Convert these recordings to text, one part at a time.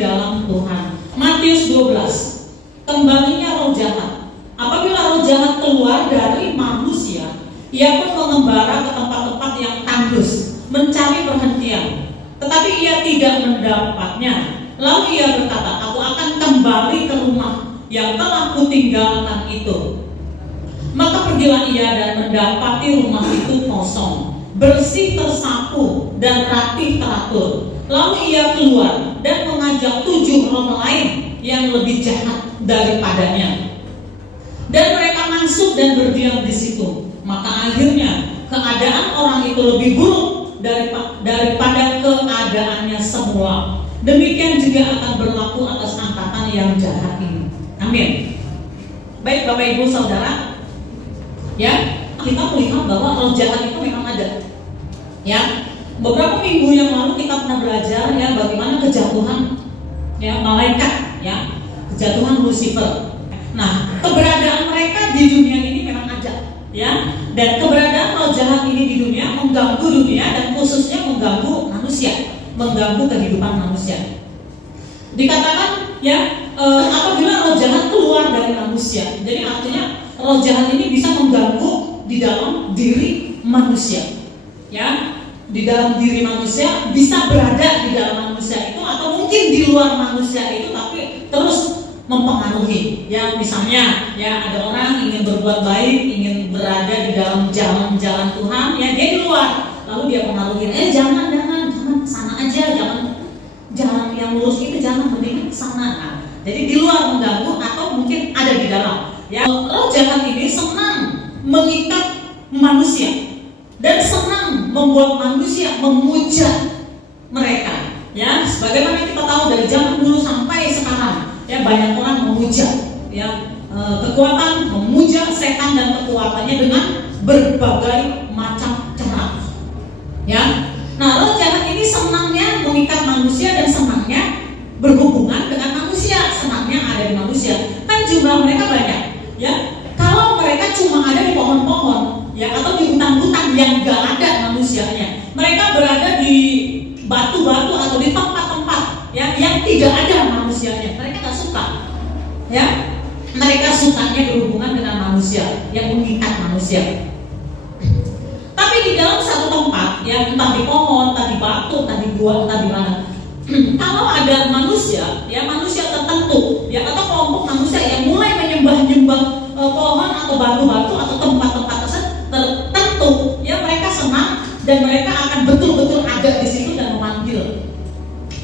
dalam Tuhan. Matius 12. Kembalinya roh jahat. Apabila roh jahat keluar dari manusia, ia pun mengembara ke tempat-tempat yang tandus, mencari perhentian. Tetapi ia tidak mendapatnya. Lalu ia berkata, aku akan kembali ke rumah yang telah kutinggalkan itu. Maka pergilah ia dan mendapati rumah itu kosong, bersih tersapu dan rapih teratur. Lalu ia keluar dan mengajak 7 roh lain yang lebih jahat daripadanya. Dan mereka masuk dan berdiam di situ. Maka akhirnya keadaan orang itu lebih buruk daripada keadaannya semula. Demikian juga akan berlaku atas angkatan yang jahat ini. Amin. Baik Bapak Ibu Saudara, ya, kita melihat bahwa roh jahat itu memang ada. Ya, beberapa minggu yang lalu kita pernah belajar ya bagaimana kejatuhan ya malaikat, ya, kejatuhan Lucifer. Nah, keberadaan mereka di dunia ini memang ada, ya, dan keberadaan roh jahat ini di dunia mengganggu dunia dan khususnya mengganggu manusia, mengganggu kehidupan manusia. Dikatakan ya apabila roh jahat keluar dari manusia, jadi artinya roh jahat ini bisa mengganggu di dalam diri manusia. Ya, di dalam diri manusia, bisa berada di dalam manusia itu atau mungkin di luar manusia itu, tapi terus mempengaruhi. Ya, misalnya ya ada orang ingin berbuat baik, ingin berada di dalam jalan-jalan Tuhan, ya dia di luar, lalu dia pengaruhi, jangan kesana aja, jangan yang lurus itu, jangan, mendingan kesana. Nah, jadi di luar mengganggu atau mungkin ada di dalam. Ya, roh jahat ini senang mengikat manusia dan senang membuat manusia memuja mereka. Ya, sebagaimana kita tahu dari zaman dulu sampai sekarang, ya banyak orang memuja, ya kekuatan, memuja setan dan kekuatannya dengan berbagai macam cara. Ya, nah roh jahat ini senangnya mengikat manusia dan senangnya berhubungan dengan manusia, senangnya ada di manusia. Kan jumlah mereka banyak, ya. Kalau mereka cuma ada di pohon-pohon, ya, atau di hutan-hutan yang gak ada manusianya, mereka berada di batu-batu atau di tempat-tempat ya yang tidak ada manusianya, mereka gak suka. Ya, mereka sukanya berhubungan dengan manusia, yang mengikat manusia. Tapi di dalam satu tempat, ya entah di pohon, entah di batu, entah di gua, entah di mana, kalau ada manusia, ya manusia tertentu, ya atau kelompok manusia yang mulai menyembah-nyembah pohon atau batu-batu atau tempat-tempat tertentu, ya mereka senang dan mereka akan betul-betul ada di situ dan memanggil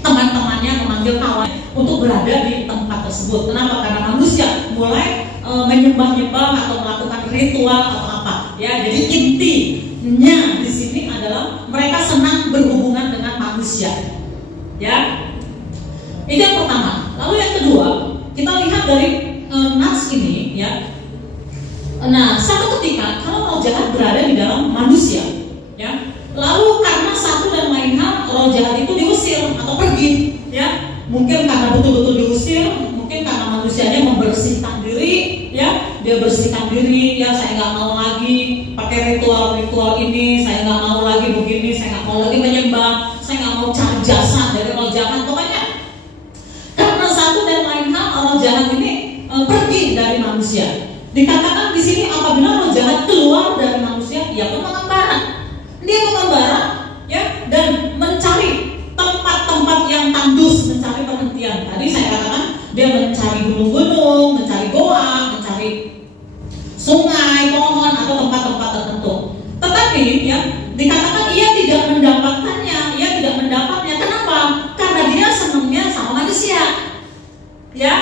teman-temannya, memanggil kawan untuk berada di tempat tersebut. Kenapa? Karena manusia mulai menyembah-nyembah atau melakukan ritual atau apa. Ya, jadi intinya di sini adalah mereka senang berhubungan dengan manusia. Ya, itu yang pertama. Lalu yang kedua, kita lihat dari nas ini, ya. Nah, satu ketika kalau roh jahat berada di dalam manusia, ya, lalu karena satu dan lain hal roh jahat itu diusir atau pergi, ya, mungkin karena betul-betul diusir, mungkin karena manusianya membersihkan diri, ya, dia bersihkan diri, ya, saya nggak mau lagi pakai ritual ini, saya nggak mau lagi begini, saya nggak mau lagi menyembah, saya nggak mau cari jasa dari roh jahat, pokoknya karena satu dan lain hal roh jahat ini pergi dari manusia. Dikatakan di sini apabila roh jahat keluar dari manusia, ia pun mengembara. Dia mengembara, ya, dan mencari tempat-tempat yang tandus, mencari perhentian. Tadi saya katakan dia mencari gunung-gunung, mencari goa, mencari sungai, pohon atau tempat-tempat tertentu. Tetapi ya dikatakan ia tidak mendapatkannya, ia tidak mendapatnya. Kenapa? Karena dia senangnya sama manusia. Ya,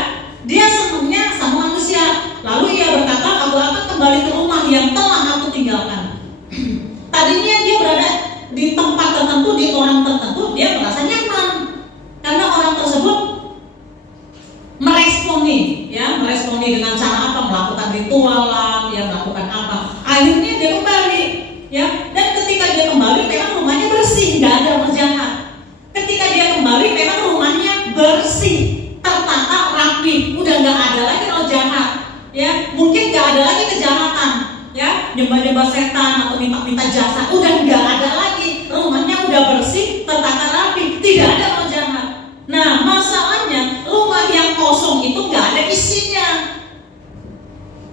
dia senangnya sama manusia. Lalu ia berkata, aku akan kembali ke rumah yang telah aku tinggalkan. Tadinya dia berada di tempat tertentu, di orang tertentu, dia merasa nyaman karena orang tersebut meresponi dengan cara apa, melakukan ritual lah, ya melakukan apa. Akhirnya dia kembali, ya. Dan ketika dia kembali, memang rumahnya bersih, nggak ada roh jahat. Ketika dia kembali, memang rumahnya bersih, tertata, rapi, udah nggak ada lagi roh jahat. Ya, mungkin nggak ada lagi kejahatan, ya, nyembah-nyembah setan atau minta-minta jasa, udah nggak ada lagi, rumahnya udah bersih, tertata rapi, tidak ada roh jahat. Nah, masalahnya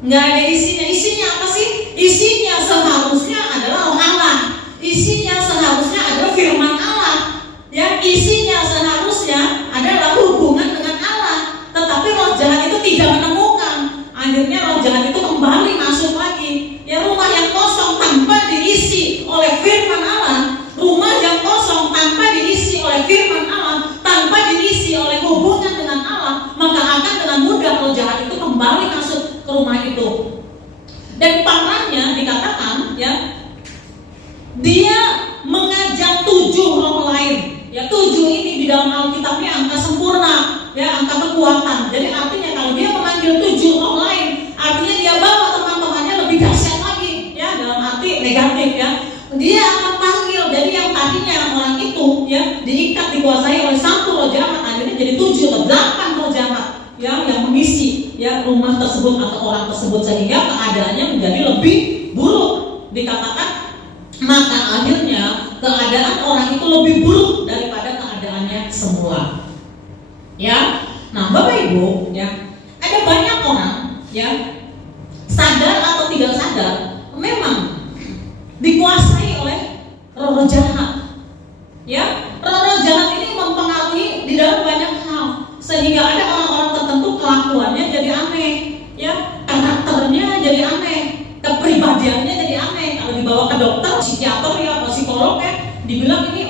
nggak ada isinya. Isinya apa sih? Isinya seharusnya adalah roh Allah. Isinya seharusnya adalah firman Allah. Ya, isinya seharusnya adalah hubungan dengan Allah. Tetapi roh jahat itu tidak menemukan. Akhirnya roh jahat itu kembali masuk lagi. Ya, rumah yang kosong tanpa diisi oleh firman Allah, rumah yang kosong tanpa diisi oleh firman Allah, tanpa diisi oleh hubungan dengan Allah, maka akan dengan mudah roh jahat itu kembali masuk ke rumah itu. Dan parahnya dikatakan, ya, dia mengajak 7 roh lain. Ya, 7 ini di dalam Alkitabnya angka sempurna, ya, angka kekuatan. Jadi artinya kalau dia memanggil 7 roh lain, artinya dia bawa teman-temannya lebih dahsyat lagi, ya, dalam arti negatif, ya. Dia akan panggil. Jadi yang tadinya orang itu, ya, diikat, dikuasai oleh 1 roh jahat, akhirnya jadi 7 atau 8 roh jahat, ya, yang mengisi, ya, rumah tersebut atau orang tersebut, sehingga keadaannya menjadi lebih buruk. Dikatakan maka akhirnya keadaan orang itu lebih buruk daripada keadaannya semula. Ya, nah Bapak Ibu, ya, ada banyak orang, ya, sadar atau tidak sadar, memang dikuasai oleh roh jahat. Ya, roh jahat ini mempengaruhi di dalam banyak hal, sehingga ada orang-orang tertentu kelakuannya jadi aneh, ya, karakternya jadi aneh, kepribadiannya jadi aneh. Kalau dibawa ke dokter, psikiater, ya, atau psikolog, ya, dibilang ini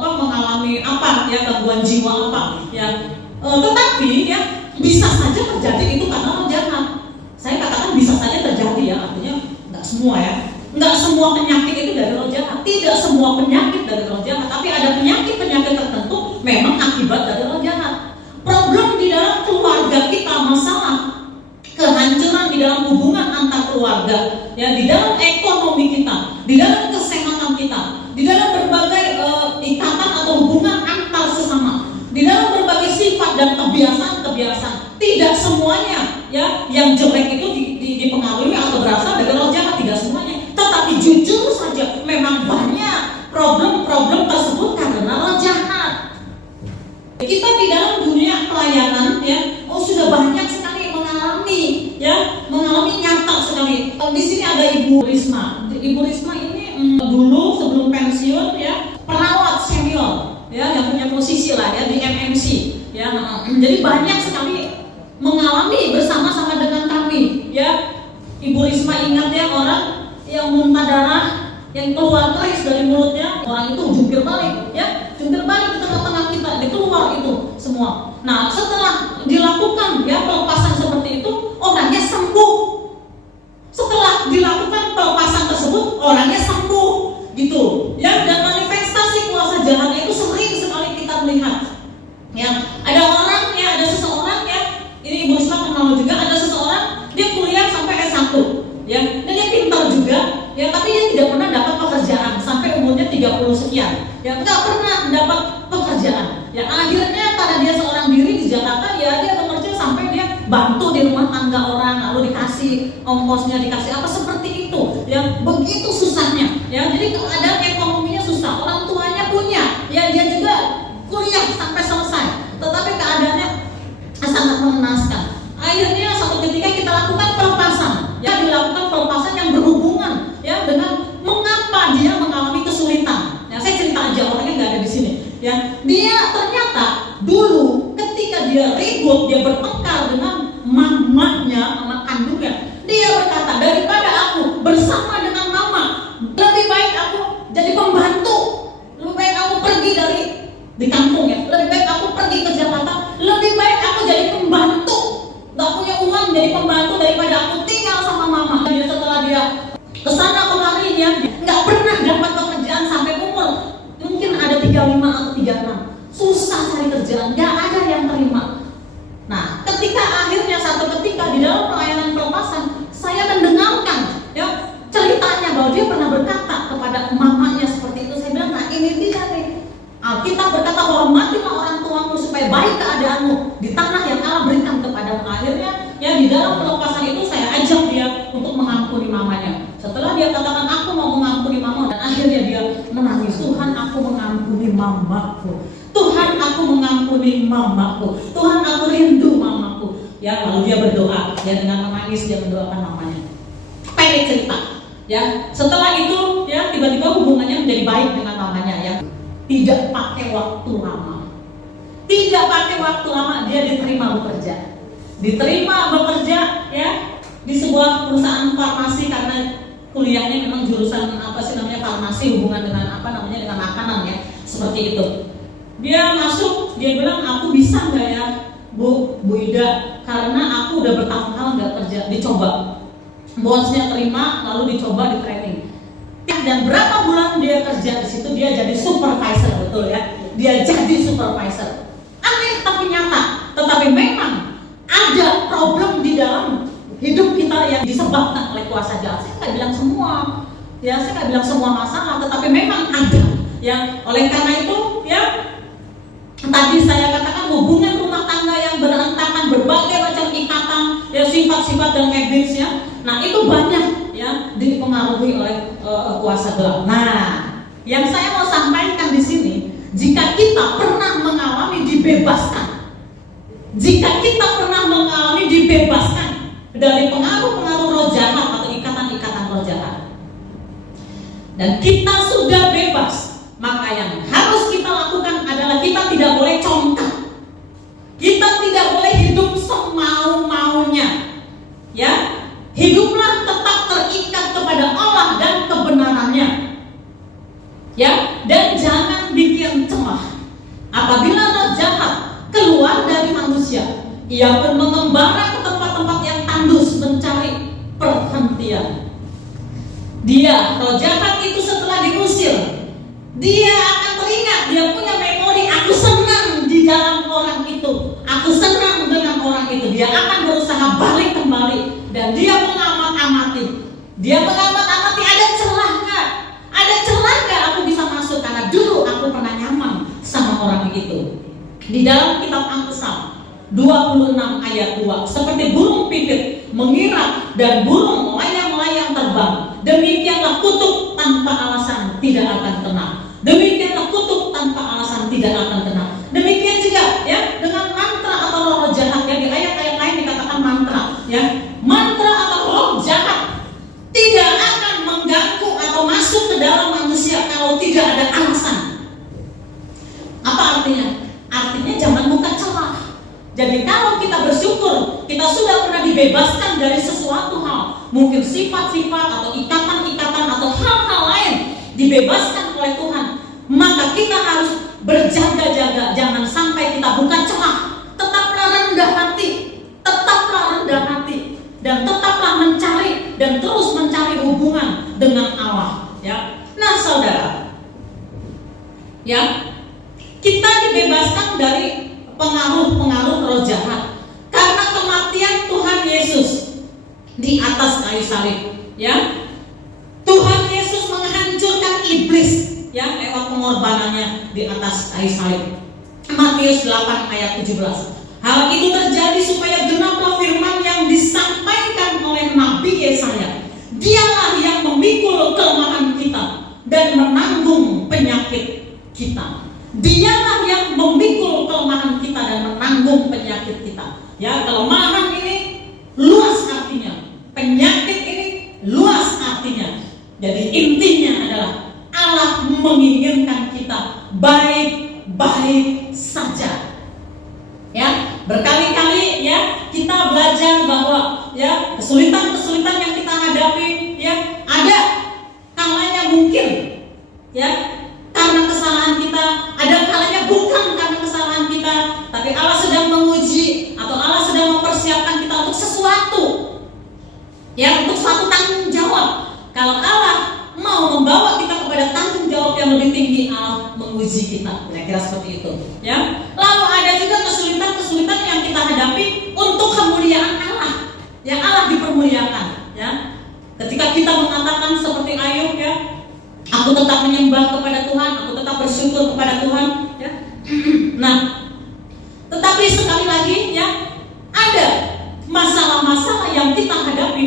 mengalami apa, ya, gangguan jiwa apa, ya. Tetapi, ya, bisa saja terjadi itu karena roh jahat. Saya katakan bisa saja terjadi, ya, artinya nggak semua, ya. Nggak semua penyakit itu dari roh jahat. Tidak semua penyakit dari roh jahat, tapi ada penyakit-penyakit tertentu memang akibat dari roh jahat. Problem di dalam keluarga kita, masalah kehancuran di dalam hubungan antar keluarga, ya, di dalam ekonomi kita, di dalam kesehatan kita, di dalam berbagai ikatan atau hubungan antar sesama, di dalam berbagai sifat dan kebiasaan-kebiasaan. Tidak semuanya, ya, yang jelek itu dipengaruhi atau berasal dari roh jahat, tidak semuanya. Tetapi jujur saja memang banyak problem-problem tersebut karena roh jahat. Kita di dalam dunia pelayanan, ya, sudah banyak sekali mengalami, ya, mengalami nyata sekali. Di sini ada Ibu Risma. Ibu Risma ini dulu sebelum pensiun, ya, perawat senior, ya, yang punya posisi lah, ya, di MMC, ya. Jadi banyak sekali mengalami bersama-sama dengan kami, ya. Ibu Risma ingat, ya, orang yang muntah darah, yang keluar keris dari mulutnya, orang itu jungkir balik, ya, jungkir balik di tengah-tengah kita, dikeluar itu semua. Nah, setelah dilakukan, ya, pelepasan seperti itu, orangnya sembuh. Setelah dilakukan pelepasan tersebut, orangnya sembuh, gitu, ya. Dan manifestasi kuasa jahatnya itu sering sekali kita melihat, ya. Ada orang, ya, ada seseorang, ya, ini Ibu Risma kenal juga, ada seseorang dia kuliah sampai S1, ya, dan dia pintar juga, ya, tapi dia tidak pernah dapat pekerjaan sampai umurnya 30 sekian, ya, nggak pernah dapat pekerjaan, ya. Akhirnya karena dia seorang diri di Jakarta, ya, dia bekerja sampai dia bantu di rumah tangga orang, lalu dikasih ongkosnya, dikasih apa seperti itu, ya. Begitu susahnya, ya. Jadi keadaan ekonominya susah, orang tuanya punya, ya, dia juga kuliah sampai selesai, tetapi keadaannya sangat mengenaskan. Akhirnya satu ketika kita lakukan pelepasan, ya, dilakukan pelepasan yang berhubungan, ya, dengan mengapa dia mengalami kesulitan. Ya, saya cerita aja, orangnya nggak ada di sini, ya. Dia ternyata dulu ketika dia ribut, dia bertengkar dengan mamanya, anak kandungnya, dia berkata, daripada aku bersama dengan mama, lebih baik aku jadi pembantu, lebih baik aku pergi di kampung, ya, lebih baik aku pergi ke Jakarta, lebih baik aku jadi pembantu, nggak punya uang jadi pembantu daripada aku tinggal sama mama. Jadi setelah dia kesana kemari, ya, nggak pernah dapat pekerjaan sampai umur mungkin ada 35 atau 36, susah cari kerjaan, nggak ada yang terima. Nah, ketika akhirnya satu ketika di dalam pelayanan pelepasan, saya mendengarkan, ya, ceritanya bahwa dia pernah berkata kepada mamanya seperti itu. Saya bilang, nah ini dia nih, Alkitab berkata, hormatilah orang tuamu supaya baik keadaanmu di tanah yang Allah berikan kepadamu. Akhirnya, ya, di dalam pelepasan itu saya ajak dia untuk mengampuni mamanya. Setelah dia katakan aku mau mengampuni mama, dan akhirnya dia menangis, Tuhan aku mengampuni mamaku, Tuhan aku mengampuni mamaku, Tuhan aku rindu mamaku, ya, lalu dia berdoa, ya dengan menangis dia mendoakan mamanya. Pendek cerita, ya. Setelah itu, ya tiba-tiba hubungannya menjadi baik dengan mamanya, ya. Tidak pakai waktu lama, tidak pakai waktu lama dia diterima bekerja, ya di sebuah perusahaan farmasi karena kuliahnya memang jurusan farmasi, hubungan dengan dengan makanan, ya, seperti itu. Dia masuk, dia bilang, aku bisa nggak ya Bu Ida, karena aku udah bertahun-tahun nggak kerja. Dicoba, bosnya terima, lalu dicoba di training. Dan berapa bulan dia kerja di situ, dia jadi supervisor, betul ya? Dia jadi supervisor. Aneh tapi nyata. Tetapi memang ada problem di dalam hidup kita yang disebabkan oleh kuasa jahat. Saya nggak bilang semua, ya, saya nggak bilang semua masalah, tetapi memang ada. Ya, oleh karena itu, ya, tadi saya katakan hubungan rumah tangga yang berantakan, berbagai macam ikatan, ya, sifat-sifat dan habits-nya. Nah, itu banyak, ya, dipengaruhi oleh kuasa gelap. Nah, yang saya mau sampaikan di sini, jika kita pernah mengalami dibebaskan, dari pengaruh-pengaruh roh jahat atau ikatan-ikatan roh jahat, dan kita sudah bebas, maka yang harus kita lakukan adalah kita tidak boleh congkak. Kita tidak boleh hidup semau-maunya. Ya, hiduplah tetap terikat kepada Allah dan kebenarannya. Ya, dan jangan bikin cemas. Apabila roh jahat keluar dari manusia, ia pun mengembara ke tempat-tempat yang tandus mencari perhentian. Roh jahat itu setelah diusir, dia akan teringat, dia punya memori, aku senang di dalam orang itu, aku senang dengan orang itu. Dia akan berusaha balik kembali dan dia mengamati, ada celah nggak aku bisa masuk, karena dulu aku pernah nyaman sama orang itu. Di dalam kitab Amsal 26 ayat 2, seperti burung pipit mengira dan burung melayang-layang terbang, demikianlah kutuk tanpa alasan tidak akan tenang. Demikian juga, ya, dengan mantra atau roh jahat, ya, di ayat-ayat lain dikatakan mantra, ya. Mantra atau roh jahat tidak akan mengganggu atau masuk ke dalam manusia kalau tidak ada alasan. Apa artinya? Artinya jangan buka celah. Jadi kalau kita bersyukur, kita sudah pernah dibebaskan dari sesuatu hal, mungkin sifat-sifat atau ikatan-ikatan atau hal-hal lain dibebaskan oleh Tuhan, maka kita harus berjaga-jaga, jangan sampai kita buka celah. Tetaplah rendah hati, dan tetaplah mencari dan terus mencari hubungan dengan Allah, ya. Nah, saudara, ya, kita dibebaskan dari pengaruh-pengaruh roh jahat karena kematian Tuhan Yesus di atas kayu salib, ya. Tuhan Yesus menghancurkan iblis, ya, lewat pengorbanannya di atas kayu salib. Matius 8 ayat 17. Hal itu terjadi supaya genaplah firman yang disampaikan oleh Nabi Yesaya. Dialah yang memikul kelemahan kita dan menanggung penyakit kita. Dialah yang memikul kelemahan kita dan menanggung penyakit kita. Ya, kelemahan ini luas artinya, penyakit ini luas artinya. Jadi intinya adalah Allah menginginkan kita baik-baik saja. Ya, berkali-kali, ya, kita belajar bahwa, ya, kesulitan-kesulitan yang kita hadapi, ya, ada kalanya mungkin, ya, karena kesalahan kita, ada kalanya bukan karena kesalahan kita, tapi Allah sedang menguji atau Allah sedang mempersiapkan kita untuk sesuatu, ya, untuk suatu tanggung jawab. Kalau Allah mau membawa kita kepada tanggung jawab yang lebih tinggi, Allah menguji kita, kira-kira seperti itu, ya. Lalu ada juga kesulitan-kesulitan yang kita hadapi untuk kemuliaan Allah, ya, Allah dipermuliakan, ya. Ketika kita mengatakan seperti Ayub, ya, aku tetap menyembah kepada Tuhan, aku tetap bersyukur kepada Tuhan, ya. Nah, tetapi sekali lagi, ya, ada masalah-masalah yang kita hadapi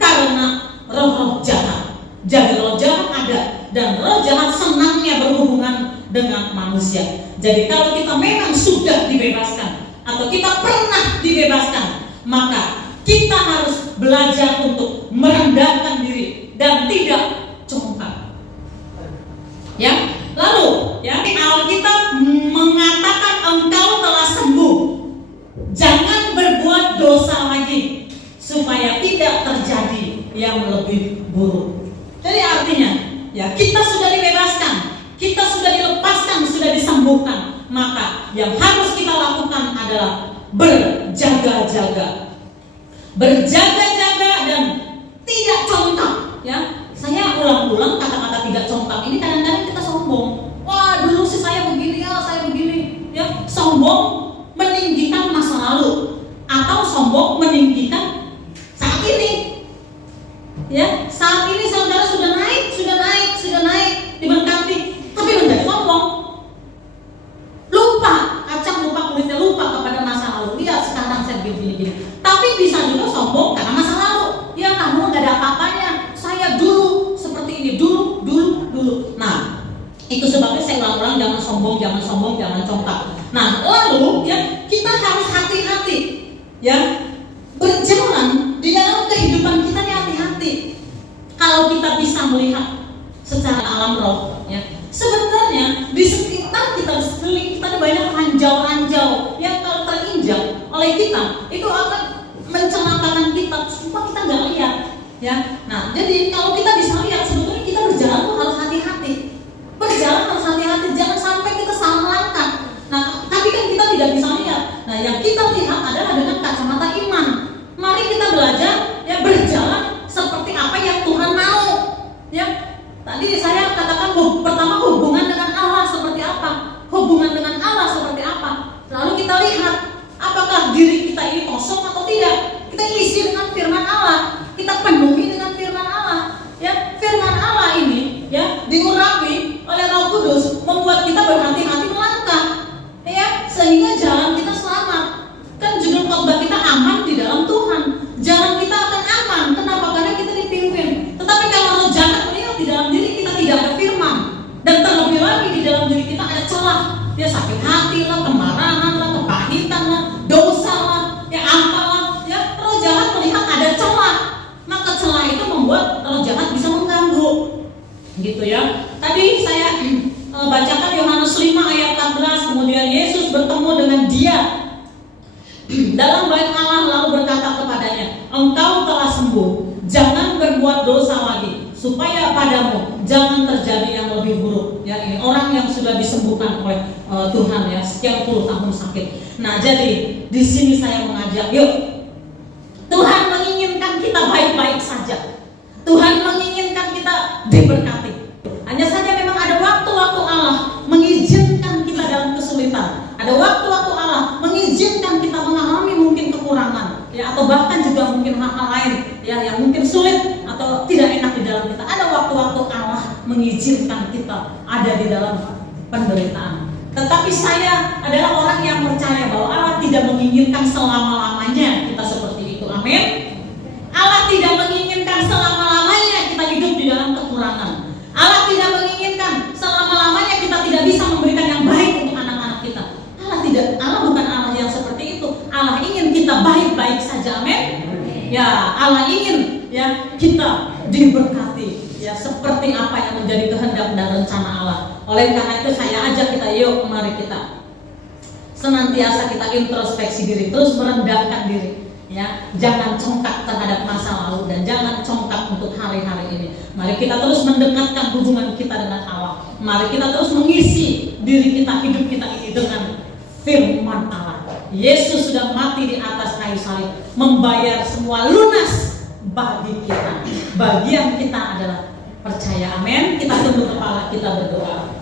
karena roh-roh jahat. Jadi roh jahat ada, dan roh jahat senangnya berhubungan dengan manusia. Jadi kalau kita memang sudah dibebaskan atau kita pernah dibebaskan, maka kita harus belajar untuk merendahkan diri dan tidak congkak. Ya, lalu ya Alkitab mengatakan engkau telah sembuh. Jangan berbuat dosa lagi supaya tidak terjadi yang lebih buruk. Jadi artinya ya kita sudah dibebaskan, kita sudah dilepaskan, sudah disembuhkan. Maka yang harus kita lakukan adalah berjaga-jaga. Berjaga-jaga dan tidak congkak. Ya, saya ulang-ulang kata-kata tidak congkak ini. Kadang-kadang kita sombong. Wah, dulu sih saya begini ya, saya begini. Ya, sombong meninggikan masa lalu atau sombong meninggikan saat ini. Ya, saat ini saudara sudah naik, diberkati, tapi menjadi sombong. Lupa, kacang lupa kulitnya, lupa kepada masa lalu. Lihat sekarang saya begini. Tapi bisa juga sombong karena masa lalu. Ya, kamu nggak ada apa-apanya. Saya dulu seperti ini, dulu. Nah, itu sebabnya saya ulang-ulang jangan sombong, jangan congkak. Nah, lalu ya kita harus hati-hati. Ya, berjalan di dalam kehidupan kita ini hati-hati. Kalau kita bisa melihat secara alam roh, ya sebenarnya di sekitar kita, di sekeliling kita ada banyak ranjau-ranjau yang kalau terinjak oleh kita itu akan mencelakakan kita, supaya kita nggak lihat. Ya, nah jadi kalau kita bisa lihat sebetulnya kita berjalan tuh harus hati-hati. Berjalan harus hati-hati, jangan sampai kita salah langkah. Nah, tapi kan kita tidak bisa lihat. Nah, yang kita lihat adalah dengan kacamata iman. Mari kita belajar ya berjalan seperti apa yang Tuhan mau. Ya, tadi saya katakan pertama hubungan dengan Allah seperti apa? Hubungan dengan Allah seperti apa? Lalu kita lihat apakah diri kita ini kosong atau tidak. Kita isi dengan firman Allah, kita penuhi dengan firman Allah. Ya, firman Allah ini ya diurapi oleh Roh Kudus membuat kita berhati-hati melangkah. Ya, sehingga jalan kita selamat. Kan judul khotbah kita aman di dalam Tuhan. Jalan kita akan aman. Kenapa? Karena kita dipimpin. Tetapi kalau roh jahat melihat di dalam diri kita tidak ada firman, dan terlebih lagi di dalam diri kita ada celah. Ya, sakit hati lah, kemarahan lah, kepahitan lah, dosa lah, ya apalah. Ya, roh jahat melihat ada celah. Maka celah itu membuat roh jahat bisa mengganggu. Gitu ya. Tadi saya bacakan Yohanes 5 ayat 14. Kemudian Yesus bertemu dengan dia dalam bait Allah lalu berkata kepadanya, engkau telah sembuh, jangan berbuat dosa lagi, supaya padamu jangan terjadi yang lebih buruk. Ya, ini orang yang sudah disembuhkan oleh Tuhan ya, sekian puluh tahun sakit. Nah, jadi di sini saya mengajak, yuk, Tuhan menginginkan kita baik-baik saja. Tuhan menginginkan kita diberkati. Hanya saja memang ada waktu-waktu Allah mengizinkan kita dalam kesulitan. Ada waktu-waktu Allah mengizinkan kita mengalami mungkin kekurangan, ya, atau bahkan juga mungkin hal-hal lain ya yang mungkin sulit atau tidak enak di dalam kita. Ada waktu-waktu Allah mengizinkan kita ada di dalam penderitaan. Tetapi saya adalah orang yang percaya bahwa Allah tidak menginginkan selama-lamanya kita seperti itu. Amin. Allah tidak menginginkan selama-lamanya kita hidup di dalam kekurangan. Allah tidak menginginkan selama-lamanya kita tidak bisa memberikan yang baik untuk anak-anak kita. Allah bukan Allah yang seperti itu. Allah ingin kita baik-baik saja. Amin. Ya, Allah ingin ya kita diberkati ya seperti apa yang menjadi kehendak dan rencana Allah. Oleh karena itu saya ajak kita, yuk mari kita senantiasa kita introspeksi diri, terus merendahkan diri. Ya, jangan congkak terhadap masa lalu dan jangan congkak untuk hari-hari ini. Mari kita terus mendekatkan hubungan kita dengan Allah. Mari kita terus mengisi diri kita, hidup kita ini dengan firman Allah. Yesus sudah mati di atas kayu salib, membayar semua lunas bagi kita. Bagian kita adalah percaya. Amin. Kita tunduk kepala, kita berdoa.